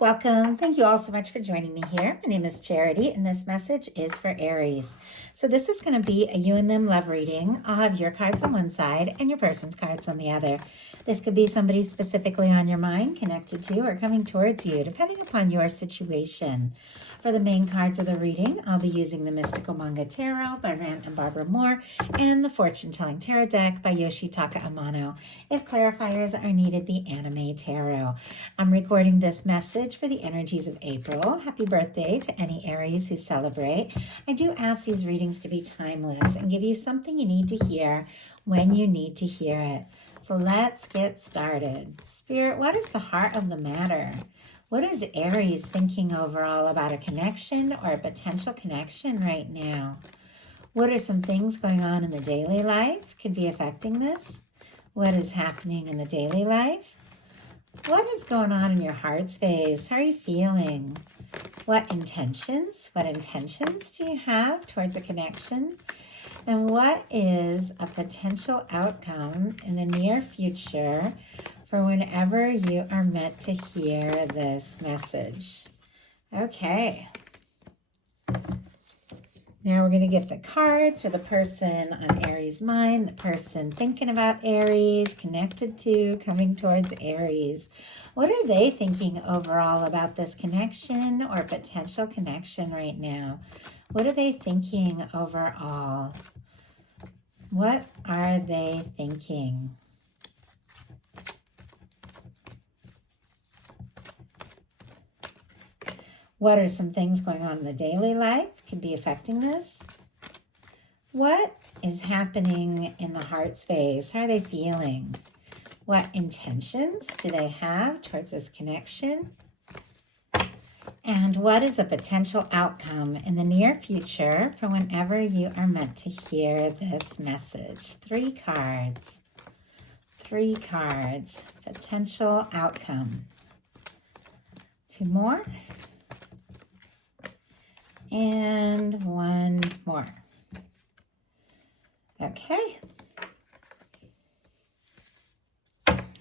welcome. Thank you all so much for joining me here. My name is Charity, and this message is for Aries. So this is going to be a you and them love reading. I'll have your cards on one side and your person's cards on the other. This could be somebody specifically on your mind, connected to, or coming towards you, depending upon your situation. For the main cards of the reading, I'll be using the Mystical Manga Tarot by Rann and Barbara Moore and the Fortune Telling Tarot deck by Yoshitaka Amano. If clarifiers are needed, the Anime Tarot. I'm recording this message for the energies of April. Happy birthday to any Aries who celebrate. I do ask these readings to be timeless and give you something you need to hear when you need to hear it. So let's get started. Spirit, what is the heart of the matter? What is Aries thinking overall about a connection or a potential connection right now? What are some things going on in the daily life could be affecting this? What is happening in the daily life? What is going on in your heart space? How are you feeling? What intentions do you have towards a connection? And what is a potential outcome in the near future for whenever you are meant to hear this message? Okay. Now we're going to get the cards for the person on Aries' mind, the person thinking about Aries, connected to, coming towards Aries. What are they thinking overall about this connection or potential connection right now? What are they thinking overall? What are they thinking? What are some things going on in the daily life could be affecting this? What is happening in the heart space? How are they feeling? What intentions do they have towards this connection? And what is a potential outcome in the near future for whenever you are meant to hear this message? 3 cards. 3 cards. Potential outcome. 2 more. And 1 more. Okay.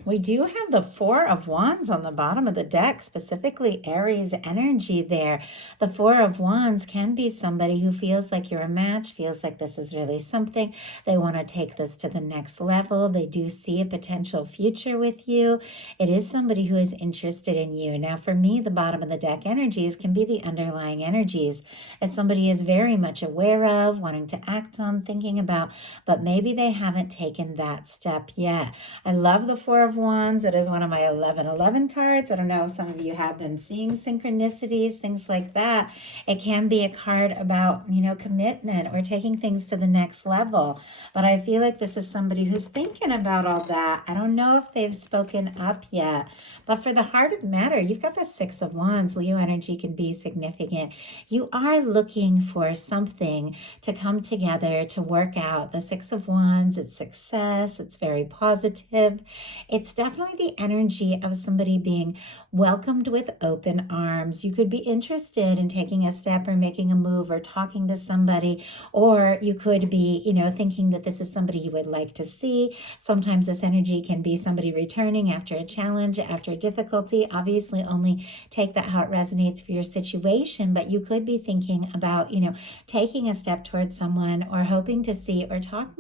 We do have the 4 of Wands on the bottom of the deck, specifically Aries energy there. The 4 of Wands can be somebody who feels like you're a match, feels like this is really something. They want to take this to the next level. They do see a potential future with you. It is somebody who is interested in you. Now, for me, the bottom of the deck energies can be the underlying energies that somebody is very much aware of, wanting to act on, thinking about, but maybe they haven't taken that step yet. I love the 4 of Wands. It is one of my 1111 cards. I don't know if some of you have been seeing synchronicities, things like that. It can be a card about, commitment or taking things to the next level. But I feel like this is somebody who's thinking about all that. I don't know if they've spoken up yet. But for the heart of the matter, you've got the 6 of Wands. Leo energy can be significant. You are looking for something to come together, to work out. The 6 of Wands, it's success. It's very positive. It's definitely the energy of somebody being welcomed with open arms. You could be interested in taking a step or making a move or talking to somebody, or you could be, thinking that this is somebody you would like to see. Sometimes this energy can be somebody returning after a challenge, after a difficulty. Obviously, only take that how it resonates for your situation, but you could be thinking about, taking a step towards someone or hoping to see or talk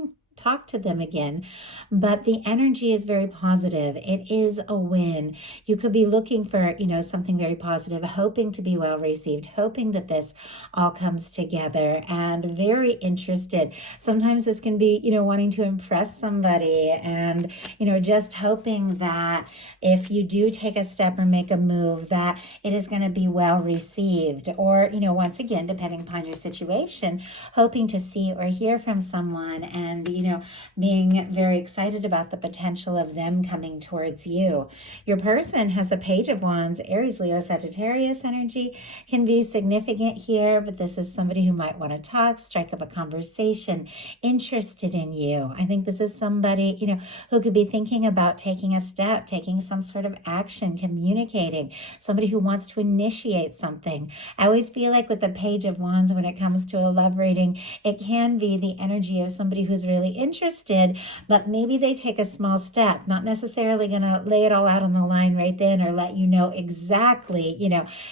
to them again, but the energy is very positive. It is a win. You could be looking for, something very positive, hoping to be well received, hoping that this all comes together, and very interested. Sometimes this can be, wanting to impress somebody and, just hoping that if you do take a step or make a move, that it is going to be well received. Or, once again, depending upon your situation, hoping to see or hear from someone and, being very excited about the potential of them coming towards you. Your person has the Page of Wands. Aries, Leo, Sagittarius energy can be significant here, but this is somebody who might want to talk, strike up a conversation, interested in you. I think this is somebody, who could be thinking about taking a step, taking some sort of action, communicating, somebody who wants to initiate something. I always feel like with the Page of Wands, when it comes to a love reading, it can be the energy of somebody who's really interested, but maybe they take a small step, not necessarily going to lay it all out on the line right then or let you know exactly,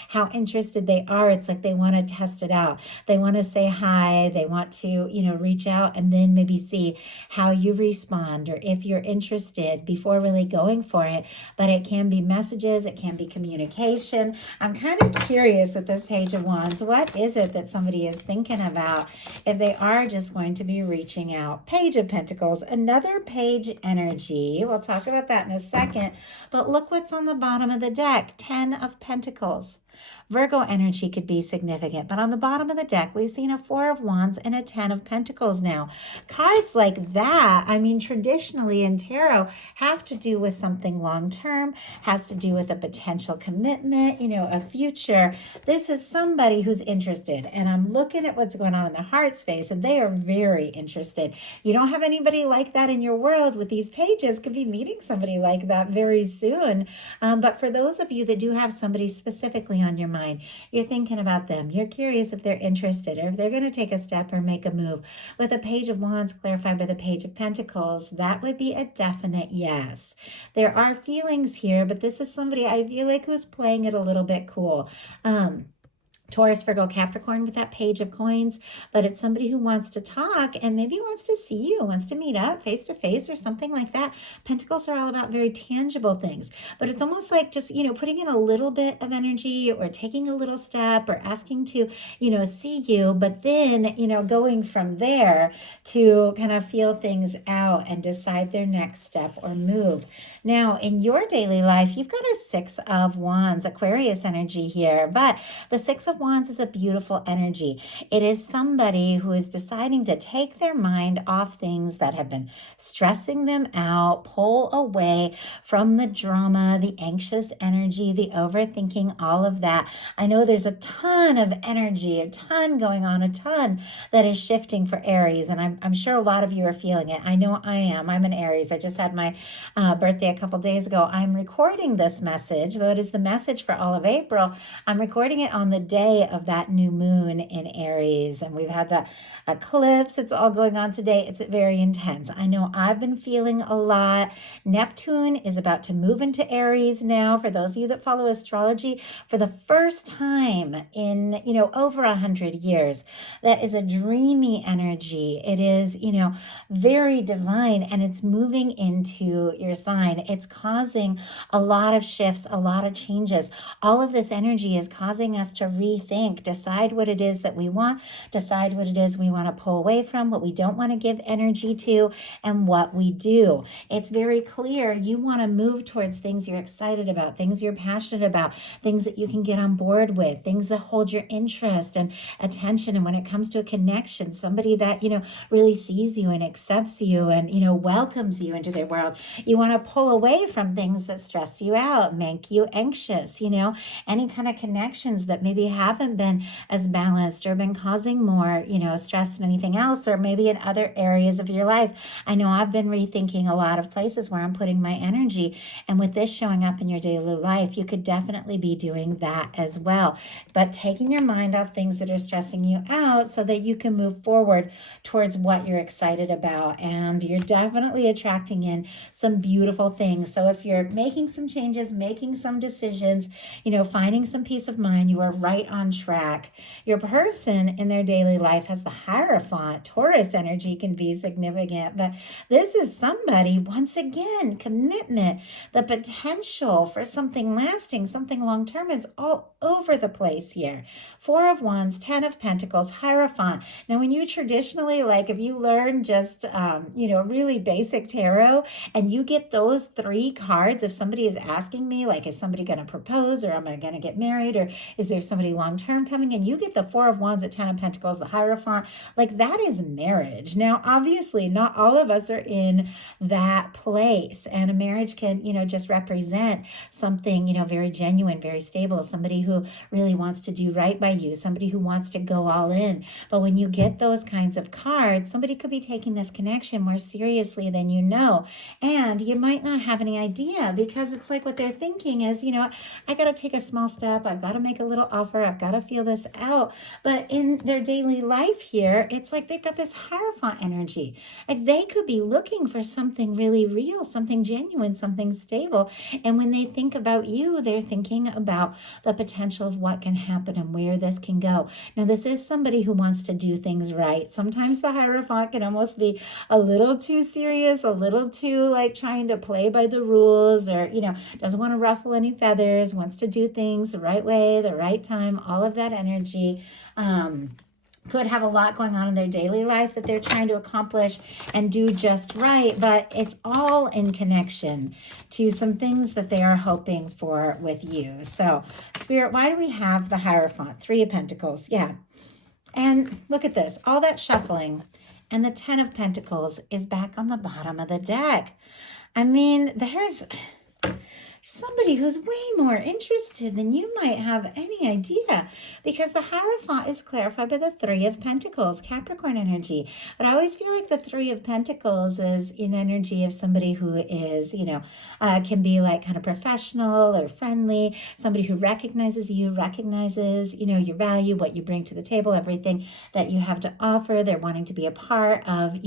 how interested they are. It's like they want to test it out. They want to say hi. They want to, reach out and then maybe see how you respond or if you're interested before really going for it. But it can be messages, it can be communication. I'm kind of curious with this Page of Wands, what is it that somebody is thinking about if they are just going to be reaching out? Page of Pentacles, another page energy. We'll talk about that in a second. But look what's on the bottom of the deck, 10 of Pentacles. Virgo energy could be significant, but on the bottom of the deck, we've seen a 4 of Wands and a 10 of Pentacles now. Cards like that, traditionally in tarot, have to do with something long-term, has to do with a potential commitment, a future. This is somebody who's interested, and I'm looking at what's going on in the heart space, and they are very interested. You don't have anybody like that in your world with these pages. Could be meeting somebody like that very soon. But for those of you that do have somebody specifically on your mind, you're thinking about them, you're curious if they're interested or if they're going to take a step or make a move. With a Page of Wands clarified by the Page of Pentacles, that would be a definite yes. There are feelings here, but this is somebody I feel like who's playing it a little bit cool. Taurus, Virgo, Capricorn with that Page of Coins, but it's somebody who wants to talk and maybe wants to see you, wants to meet up face to face or something like that. Pentacles are all about very tangible things, but it's almost like just, putting in a little bit of energy or taking a little step or asking to, see you, but then, going from there to kind of feel things out and decide their next step or move. Now, in your daily life, you've got a 6 of Wands, Aquarius energy here, but the 6 of Wands is a beautiful energy. It is somebody who is deciding to take their mind off things that have been stressing them out, pull away from the drama, the anxious energy, the overthinking, all of that. I know there's a ton of energy, a ton going on, a ton that is shifting for Aries, and I'm sure a lot of you are feeling it. I know I am. I'm an Aries. I just had my birthday a couple days ago. I'm recording this message, though it is the message for all of April. I'm recording it on the day of that new moon in Aries, and we've had the eclipse. It's all going on today. It's very intense. I know I've been feeling a lot. Neptune is about to move into Aries now. For those of you that follow astrology, for the first time in over 100 years, that is a dreamy energy. It is very divine, and it's moving into your sign. It's causing a lot of shifts, a lot of changes. All of this energy is causing us to rethink, decide what it is that we want, decide what it is we want to pull away from, what we don't want to give energy to, and what we do. It's very clear you want to move towards things you're excited about, things you're passionate about, things that you can get on board with, things that hold your interest and attention. And when it comes to a connection, somebody that, really sees you and accepts you and, welcomes you into their world, you want to pull away from things that stress you out, make you anxious, any kind of connections that maybe haven't been as balanced or been causing more, stress than anything else, or maybe in other areas of your life. I know I've been rethinking a lot of places where I'm putting my energy, and with this showing up in your daily life, you could definitely be doing that as well. But taking your mind off things that are stressing you out so that you can move forward towards what you're excited about, and you're definitely attracting in some beautiful things. So if you're making some changes, making some decisions, finding some peace of mind, you are right on track. Your person in their daily life has the Hierophant. Taurus energy can be significant, but this is somebody, once again, commitment, the potential for something lasting, something long-term is all over the place here. 4 of Wands, 10 of Pentacles, Hierophant. Now, when you traditionally, if you learn just, really basic tarot and you get those 3 cards, if somebody is asking me, is somebody going to propose, or am I going to get married, or is there somebody long-term coming, and you get the 4 of Wands, the 10 of Pentacles, the Hierophant, that is marriage. Now, obviously, not all of us are in that place, and a marriage can, just represent something, very genuine, very stable, somebody who really wants to do right by you, somebody who wants to go all in. But when you get those kinds of cards, somebody could be taking this connection more seriously than you know, and you might not have any idea, because it's what they're thinking is, I got to take a small step, I've got to make a little offer, I've got to feel this out. But in their daily life here, it's like they've got this Hierophant energy. Like they could be looking for something really real, something genuine, something stable. And when they think about you, they're thinking about the potential of what can happen and where this can go. Now, this is somebody who wants to do things right. Sometimes the Hierophant can almost be a little too serious, a little too like trying to play by the rules, or, doesn't want to ruffle any feathers, wants to do things the right way, the right time, all of that energy. Could have a lot going on in their daily life that they're trying to accomplish and do just right, but it's all in connection to some things that they are hoping for with you. So, Spirit, why do we have the Hierophant? Three of Pentacles. Yeah. And look at this, all that shuffling, and the 10 of Pentacles is back on the bottom of the deck. I mean, there's somebody who's way more interested than you might have any idea, because the Hierophant is clarified by the Three of Pentacles, Capricorn energy. But I always feel like the Three of Pentacles is in energy of somebody who is, can be like kind of professional or friendly, somebody who recognizes you, recognizes, your value, what you bring to the table, everything that you have to offer. They're wanting to be a part of,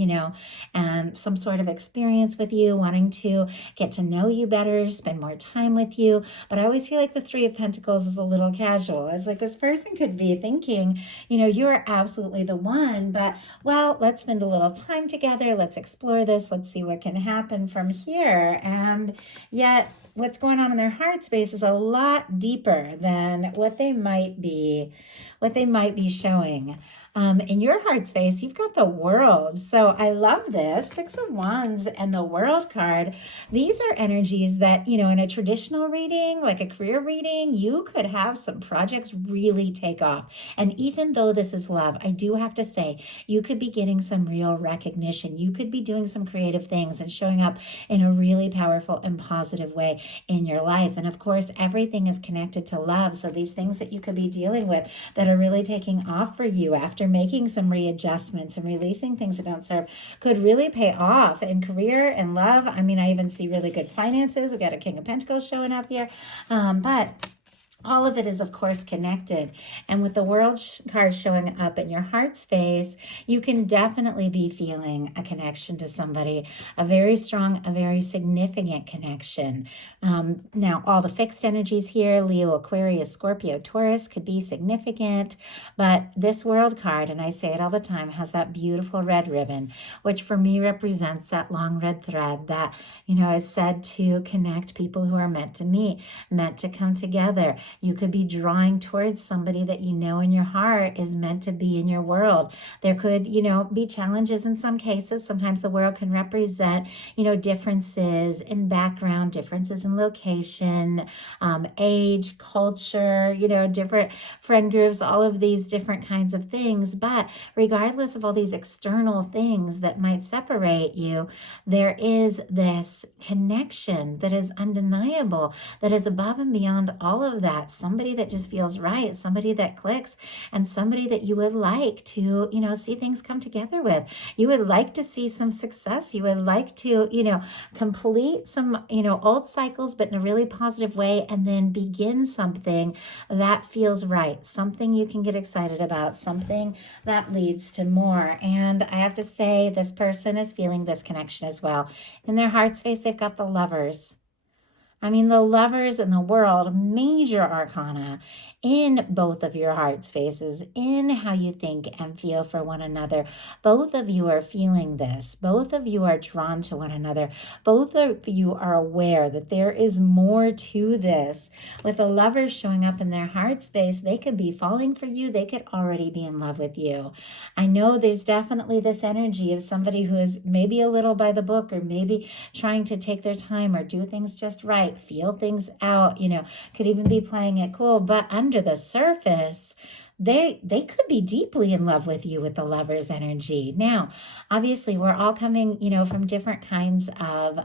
some sort of experience with you, wanting to get to know you better, spend more time with you. But I always feel like the Three of Pentacles is a little casual. It's like this person could be thinking, you're absolutely the one, but well, let's spend a little time together. Let's explore this. Let's see what can happen from here. And yet what's going on in their heart space is a lot deeper than what they might be showing. In your heart space, you've got the World. So I love this. Six of Wands and the World card. These are energies that, in a traditional reading, like a career reading, you could have some projects really take off. And even though this is love, I do have to say, you could be getting some real recognition. You could be doing some creative things and showing up in a really powerful and positive way in your life. And of course, everything is connected to love. So these things that you could be dealing with that are really taking off for you after making some readjustments and releasing things that don't serve could really pay off in career and love. I mean, I even see really good finances. We've got a King of Pentacles showing up here. But all of it is, of course, connected. And with the World card showing up in your heart space, you can definitely be feeling a connection to somebody, a very strong, a very significant connection. Now, all the fixed energies here, Leo, Aquarius, Scorpio, Taurus, could be significant. But this World card, and I say it all the time, has that beautiful red ribbon, which for me represents that long red thread that, is said to connect people who are meant to meet, meant to come together. You could be drawing towards somebody that in your heart is meant to be in your world. There could, be challenges in some cases. Sometimes the world can represent, differences in background, differences in location, age, culture, different friend groups, all of these different kinds of things. But regardless of all these external things that might separate you, there is this connection that is undeniable, that is above and beyond all of that. Somebody that just feels right, somebody that clicks, and somebody that you would like to, see things come together with. You would like to see some success. You would like to, complete some, old cycles, but in a really positive way, and then begin something that feels right, something you can get excited about, something that leads to more. And I have to say, this person is feeling this connection as well. In their heart space, they've got the Lovers. I mean, the Lovers in the World, major arcana in both of your heart spaces, in how you think and feel for one another. Both of you are feeling this. Both of you are drawn to one another. Both of you are aware that there is more to this. With the Lovers showing up in their heart space, they could be falling for you. They could already be in love with you. I know there's definitely this energy of somebody who is maybe a little by the book, or maybe trying to take their time or do things just right, feel things out, could even be playing it cool. But under the surface, they could be deeply in love with you with the Lovers energy. Now, obviously, we're all coming, from different kinds of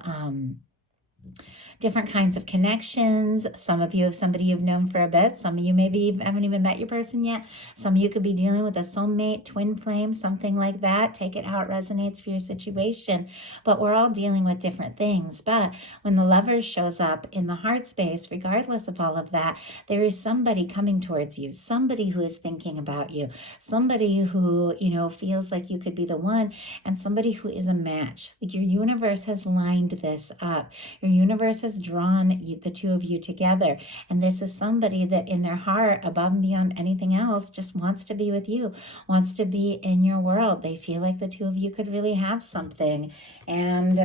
different kinds of connections. Some of you have somebody you've known for a bit. Some of you maybe haven't even met your person yet. Some of you could be dealing with a soulmate, twin flame, something like that. Take it how it resonates for your situation. But we're all dealing with different things. But when the Lover shows up in the heart space, regardless of all of that, there is somebody coming towards you, somebody who is thinking about you, somebody who, feels like you could be the one, and somebody who is a match. Like your universe has lined this up. Your universe has drawn the two of you together. And this is somebody that in their heart, above and beyond anything else, just wants to be with you, wants to be in your world. They feel like the two of you could really have something. And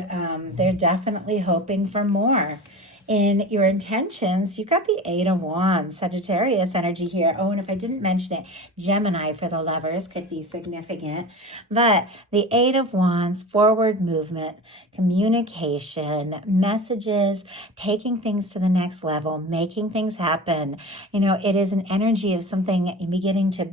they're definitely hoping for more. In your intentions, you've got the Eight of Wands, Sagittarius energy here. Oh, and if I didn't mention it, Gemini for the Lovers could be significant. But the Eight of Wands, forward movement, communication, messages, taking things to the next level, making things happen. It is an energy of something beginning to,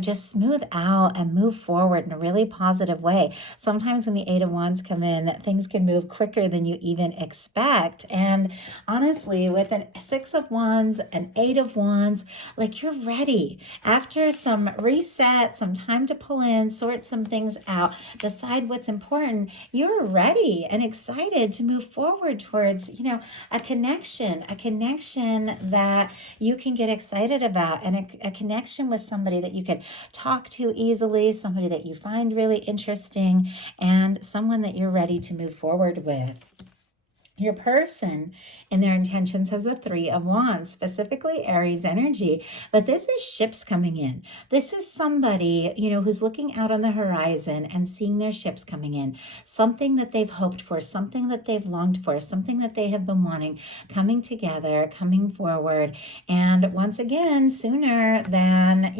just smooth out and move forward in a really positive way. Sometimes when the Eight of Wands come in, things can move quicker than you even expect. And honestly, with an Six of Wands, an Eight of Wands, like you're ready. After some reset, some time to pull in, sort some things out, decide what's important, you're ready and excited to move forward towards, a connection that you can get excited about, and a connection with somebody that you can talk to easily, somebody that you find really interesting, and someone that you're ready to move forward with. Your person in their intentions has the Three of Wands, specifically Aries energy. But this is ships coming in. This is somebody, who's looking out on the horizon and seeing their ships coming in. Something that they've hoped for, something that they've longed for, something that they have been wanting, coming together, coming forward. And once again, sooner than,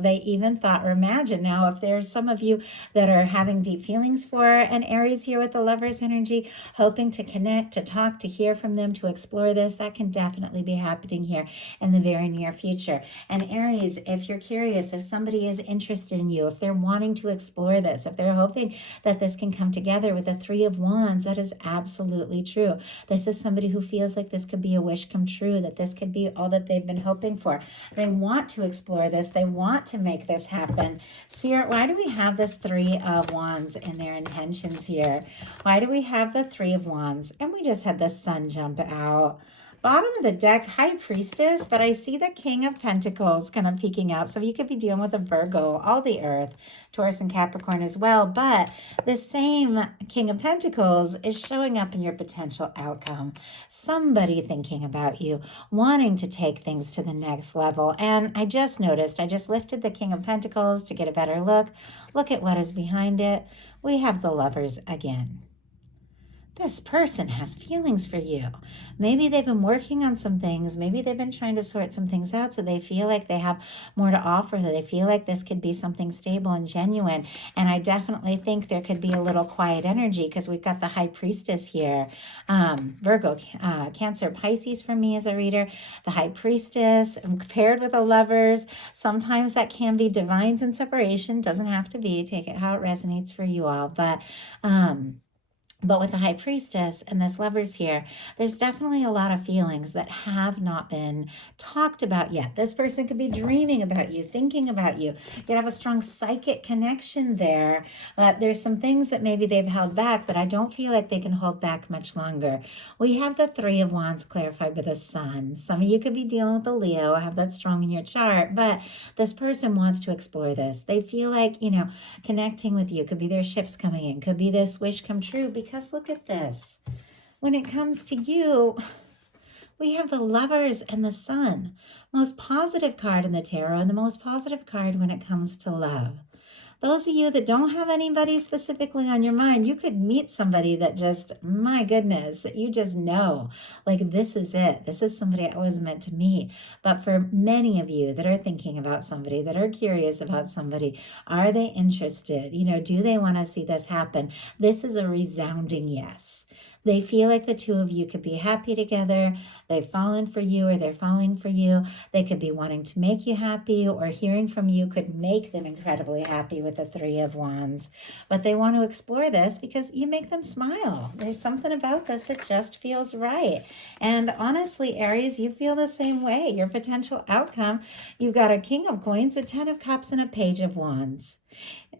they even thought or imagined. Now, if there's some of you that are having deep feelings for an Aries here with the Lover's energy, hoping to connect, to talk, to hear from them, to explore this, that can definitely be happening here in the very near future. And Aries, if you're curious, if somebody is interested in you, if they're wanting to explore this, if they're hoping that this can come together with the Three of Wands, that is absolutely true. This is somebody who feels like this could be a wish come true, that this could be all that they've been hoping for. They want to explore this. They want to make this happen. Spirit, why do we have this Three of Wands in their intentions here? Why do we have the Three of Wands? And we just had the Sun jump out. Bottom of the deck, High Priestess, but I see the King of Pentacles kind of peeking out. So you could be dealing with a Virgo, all the Earth, Taurus and Capricorn as well. But the same King of Pentacles is showing up in your potential outcome. Somebody thinking about you, wanting to take things to the next level. And I just noticed, I just lifted the King of Pentacles to get a better look. Look at what is behind it. We have the Lovers again. This person has feelings for you. Maybe they've been working on some things. Maybe they've been trying to sort some things out so they feel like they have more to offer, that they feel like this could be something stable and genuine. And I definitely think there could be a little quiet energy because we've got the High Priestess here. Virgo, Cancer, Pisces for me as a reader. The High Priestess paired with the Lovers. Sometimes that can be divines in separation. Doesn't have to be. Take it how it resonates for you all. But with the High Priestess and this Lovers here, there's definitely a lot of feelings that have not been talked about yet. This person could be dreaming about you, thinking about you. You could have a strong psychic connection there. But there's some things that maybe they've held back that I don't feel like they can hold back much longer. We have the Three of Wands clarified with the Sun. Some of you could be dealing with a Leo. I have that strong in your chart. But this person wants to explore this. They feel like, connecting with you. Could be their ships coming in. Could be this wish come true. Because look at this. When it comes to you, we have the Lovers and the Sun. Most positive card in the tarot and the most positive card when it comes to love. Those of you that don't have anybody specifically on your mind, you could meet somebody that just, my goodness, that you just know, like this is it. This is somebody I was meant to meet. But for many of you that are thinking about somebody, that are curious about somebody, are they interested? Do they want to see this happen? This is a resounding yes. They feel like the two of you could be happy together. They've fallen for you or they're falling for you. They could be wanting to make you happy, or hearing from you could make them incredibly happy with the Three of Wands. But they want to explore this because you make them smile. There's something about this that just feels right. And honestly, Aries, you feel the same way. Your potential outcome, you've got a King of Coins, a Ten of Cups, and a Page of Wands.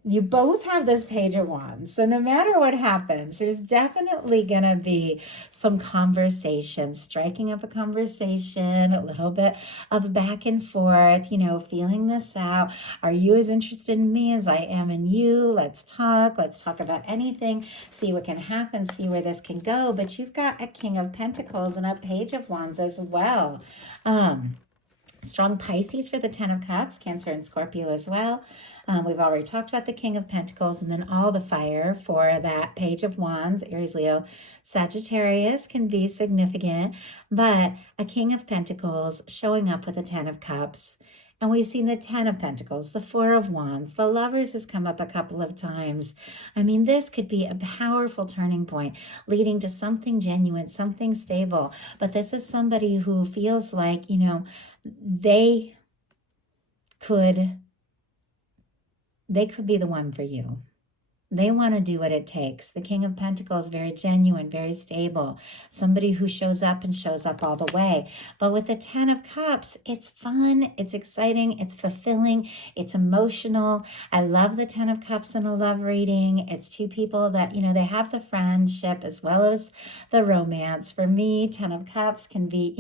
You both have this Page of Wands. So no matter what happens, there's definitely going to be some conversation, striking up a conversation, a little bit of back and forth, feeling this out. Are you as interested in me as I am in you? Let's talk. Let's talk about anything, see what can happen, see where this can go. But you've got a King of Pentacles and a Page of Wands as well. Strong Pisces for the Ten of Cups, Cancer and Scorpio as well. We've already talked about the King of Pentacles, and then all the fire for that Page of Wands. Aries, Leo, Sagittarius can be significant, but a King of Pentacles showing up with a Ten of Cups. And we've seen the Ten of Pentacles, the Four of Wands, the Lovers has come up a couple of times. I mean, this could be a powerful turning point leading to something genuine, something stable. But this is somebody who feels like, they could be the one for you. They want to do what it takes. The King of Pentacles, very genuine, very stable. Somebody who shows up and shows up all the way. But with the Ten of Cups, it's fun, it's exciting, it's fulfilling, it's emotional. I love the Ten of Cups in a love reading. It's two people that, they have the friendship as well as the romance. For me, Ten of Cups can be,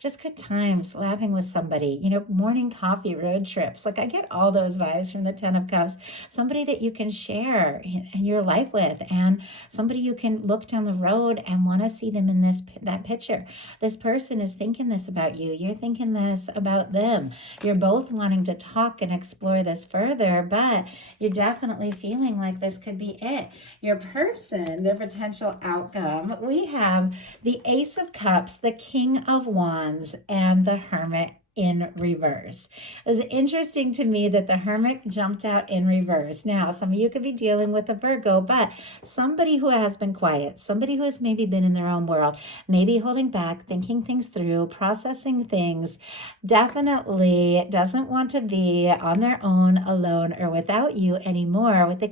just good times, laughing with somebody, morning coffee, road trips. Like I get all those vibes from the Ten of Cups. Somebody that you can share in your life with, and somebody you can look down the road and want to see them in that picture. This person is thinking this about you. You're thinking this about them. You're both wanting to talk and explore this further, but you're definitely feeling like this could be it. Your person, their potential outcome, we have the Ace of Cups, the King of Wands, and the Hermit in reverse. It was interesting to me that the Hermit jumped out in reverse. Now, some of you could be dealing with a Virgo, but somebody who has been quiet, somebody who has maybe been in their own world, maybe holding back, thinking things through, processing things, definitely doesn't want to be on their own, alone, or without you anymore with the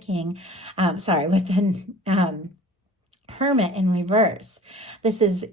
with the Hermit in reverse. This is,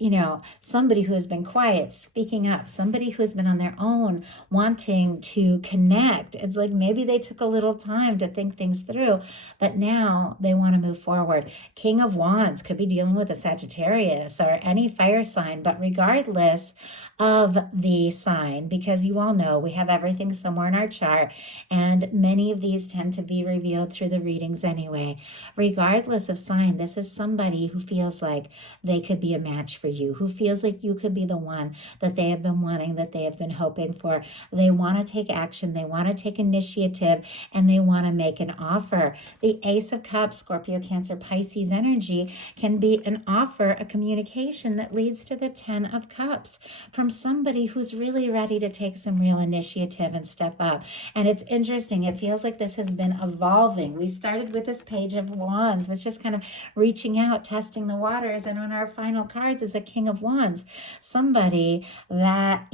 somebody who has been quiet, speaking up, somebody who has been on their own, wanting to connect. It's like maybe they took a little time to think things through, but now they want to move forward. King of Wands could be dealing with a Sagittarius or any fire sign, but regardless of the sign, because you all know we have everything somewhere in our chart, and many of these tend to be revealed through the readings anyway. Regardless of sign, this is somebody who feels like they could be a match for you, who feels like you could be the one that they have been wanting, that they have been hoping for. They want to take action, they want to take initiative, and they want to make an offer. The Ace of Cups, Scorpio, Cancer, Pisces energy can be an offer, a communication that leads to the Ten of Cups from somebody who's really ready to take some real initiative and step up. And it's interesting, it feels like this has been evolving. We started with this Page of Wands, which just kind of reaching out, testing the waters, and on our final cards is a King of Wands. Somebody that,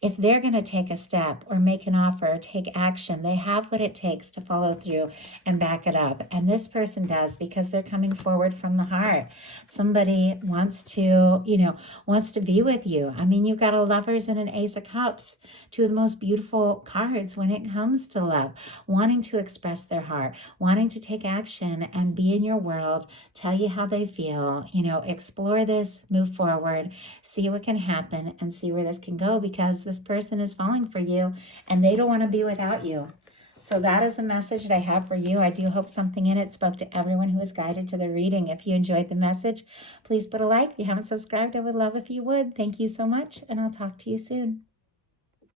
if they're going to take a step or make an offer, take action, they have what it takes to follow through and back it up. And this person does, because they're coming forward from the heart. Somebody wants to be with you. I mean, you've got a Lovers and an Ace of Cups, two of the most beautiful cards when it comes to love, wanting to express their heart, wanting to take action and be in your world, tell you how they feel, explore this, move forward, see what can happen, and see where this can go, because this person is falling for you and they don't want to be without you. So that is the message that I have for you. I do hope something in it spoke to everyone who was guided to the reading. If you enjoyed the message, please put a like. If you haven't subscribed, I would love if you would. Thank you so much, and I'll talk to you soon.